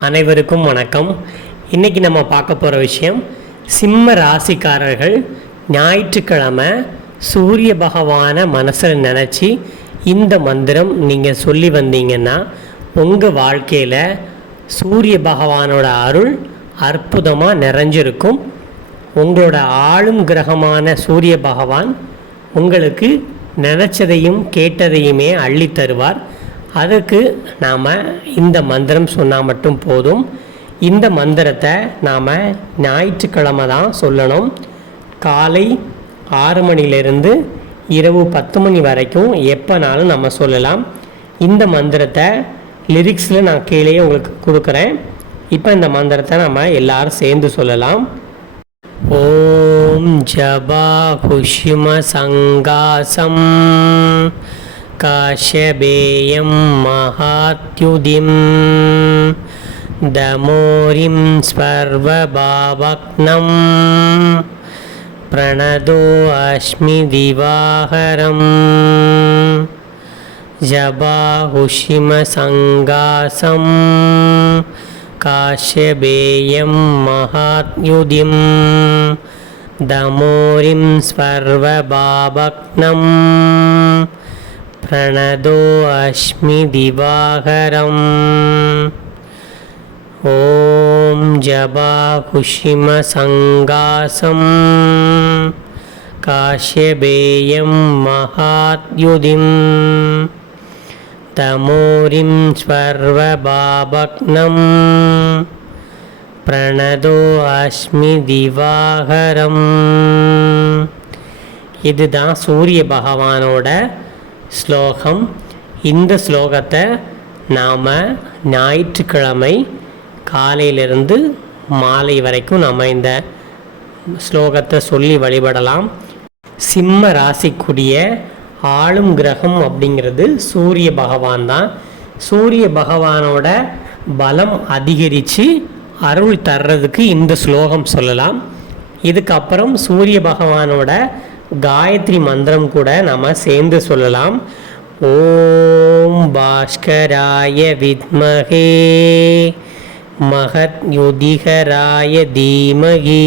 அனைவருக்கும் வணக்கம். இன்றைக்கி நம்ம பார்க்க போகிற விஷயம் சிம்ம ராசிக்காரர்கள் ஞாயிற்றுக்கிழமை சூரிய பகவானை மனசில் நினச்சி இந்த மந்திரம் நீங்கள் சொல்லி வந்தீங்கன்னா உங்கள் வாழ்க்கையில் சூரிய பகவானோட அருள் அற்புதமாக நிறைஞ்சிருக்கும். உங்களோட ஆளும் கிரகமான சூரிய பகவான் உங்களுக்கு நினச்சதையும் கேட்டதையுமே அள்ளி தருவார் அதுக்கு நாம் இந்த மந்திரம் சொன்னால் மட்டும் போதும். இந்த மந்திரத்தை நாம் ஞாயிற்றுக்கிழமை தான் சொல்லணும். காலை ஆறு மணிலேருந்து இரவு பத்து மணி வரைக்கும் எப்போனாலும் நம்ம சொல்லலாம். இந்த மந்திரத்தை லிரிக்ஸில் நான் கீழே உங்களுக்கு கொடுக்குறேன். இப்போ இந்த மந்திரத்தை நம்ம எல்லாரும் சேர்ந்து சொல்லலாம். ஓம் ஜபா குஷிம சங்காசம். काश्येयं महात्युदिं दमोरिं स्वभावम् प्रणदोऽस्मिदिवाहरम् जबाहुषिमसङ्गासं काश्यपेयं महात्युदिं दमोरिं स्वभावम् प्रणदो अस्मि दिवाकरम् ॐ जबाकुषिमसङ्गासं काश्यपेयं महात्युदिं तमोरिं स्वर्वभावग्नं प्रणदो अस्मि திவாகரம் இதுதான் சூரிய பகவானோட ஸ்லோகம். இந்த ஸ்லோகத்தை நாம் ஞாயிற்றுக்கிழமை காலையிலிருந்து மாலை வரைக்கும் நம்ம இந்த ஸ்லோகத்தை சொல்லி வழிபடலாம். சிம்ம ராசிக்குரிய ஆளும் கிரகம் அப்படிங்கிறது சூரிய பகவான் தான். சூரிய பகவானோட பலம் அதிகரித்து அருள் தர்றதுக்கு இந்த ஸ்லோகம் சொல்லலாம். இதுக்கப்புறம் சூரிய பகவானோட காயத்ரி மந்திரம் கூட நம்ம சேர்ந்து சொல்லலாம் ஓம் பாஸ்கராய வித்மகே மகத் யுதிகராய தீமகி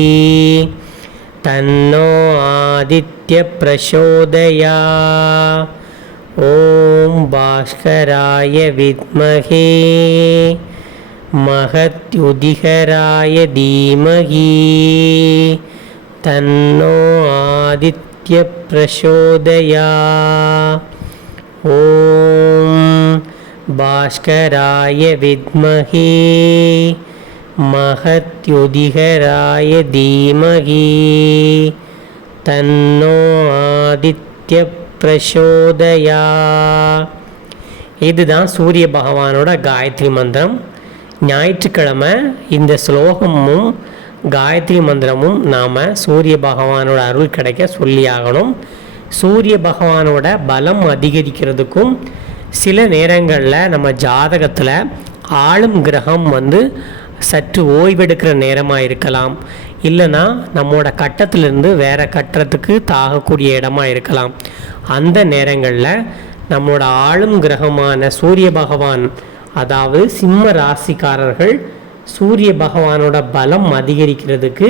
தன்னோ ஆதித்ய பிரசோதயா ஓம் பாஸ்கராய வித்மகே महत्युदिहराय धीमहि तन्नो आदित्यप्रचोदया ॐ भास्कराय विद्महे महत्युदिहराय धीमहि तन्नो आदित्यप्रचोदया இதுதான் சூரிய பகவானோட காயத்ரி மந்திரம் ஞாயிற்றுக்கிழமை இந்த ஸ்லோகமும் காயத்ரி மந்திரமும் நாம் சூரிய பகவானோட அருள் கிடைக்க சொல்லி ஆகணும். சூரிய பகவானோட பலம் அதிகரிக்கிறதுக்கும் சில நேரங்களில் நம்ம ஜாதகத்தில் ஆளும் கிரகம் வந்து சற்று ஓய்வெடுக்கிற நேரமாக இருக்கலாம். இல்லைன்னா நம்மளோட கட்டத்திலிருந்து வேறு கட்டத்துக்கு தாகக்கூடிய இடமா இருக்கலாம். அந்த நேரங்களில் நம்மளோட ஆளும் கிரகமான சூரிய பகவான் அதாவது சிம்ம ராசிக்காரர்கள் சூரிய பகவானோட பலம் அதிகரிக்கிறதுக்கு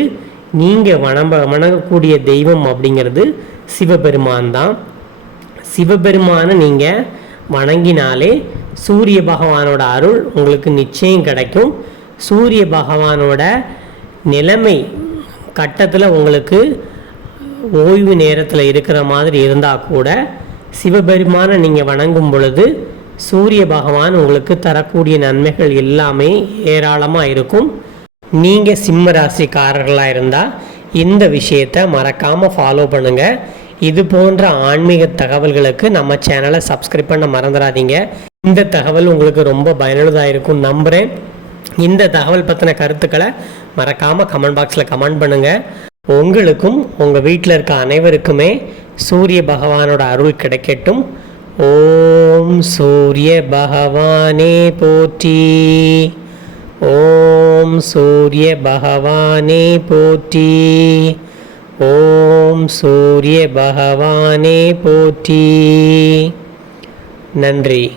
நீங்கள் வணம்ப வணங்கக்கூடிய தெய்வம் அப்படிங்கிறது சிவபெருமான் தான் சிவபெருமானை நீங்கள் வணங்கினாலே சூரிய பகவானோட அருள் உங்களுக்கு நிச்சயம் கிடைக்கும். சூரிய பகவானோட நிலைமை கட்டத்தில் உங்களுக்கு ஓய்வு நேரத்தில் இருக்கிற மாதிரி இருந்தால் கூட சிவபெருமானை நீங்கள் வணங்கும் பொழுது சூரிய பகவான் உங்களுக்கு தரக்கூடிய நன்மைகள் எல்லாமே ஏராளமாக இருக்கும். நீங்கள் சிம்ம ராசிக்காரர்களாக இருந்தால் இந்த விஷயத்தை மறக்காமல் ஃபாலோ பண்ணுங்கள் இது போன்ற ஆன்மீக தகவல்களுக்கு நம்ம சேனலை சப்ஸ்கிரைப் பண்ண மறந்துடாதீங்க. இந்த தகவல் உங்களுக்கு ரொம்ப பயனுள்ளதாக இருக்கும் நம்புகிறேன் இந்த தகவல் பற்றின கருத்துக்களை மறக்காமல் கமெண்ட் பாக்ஸில் கமெண்ட் பண்ணுங்கள் உங்களுக்கும் உங்கள் வீட்டில் இருக்க அனைவருக்குமே சூரிய பகவானோட அருள் கிடைக்கட்டும். ஓம் சூரிய பகவானே போற்றி. ஓம் சூரிய பகவானே போற்றி. ஓம் சூரிய பகவானே போற்றி. நன்றி.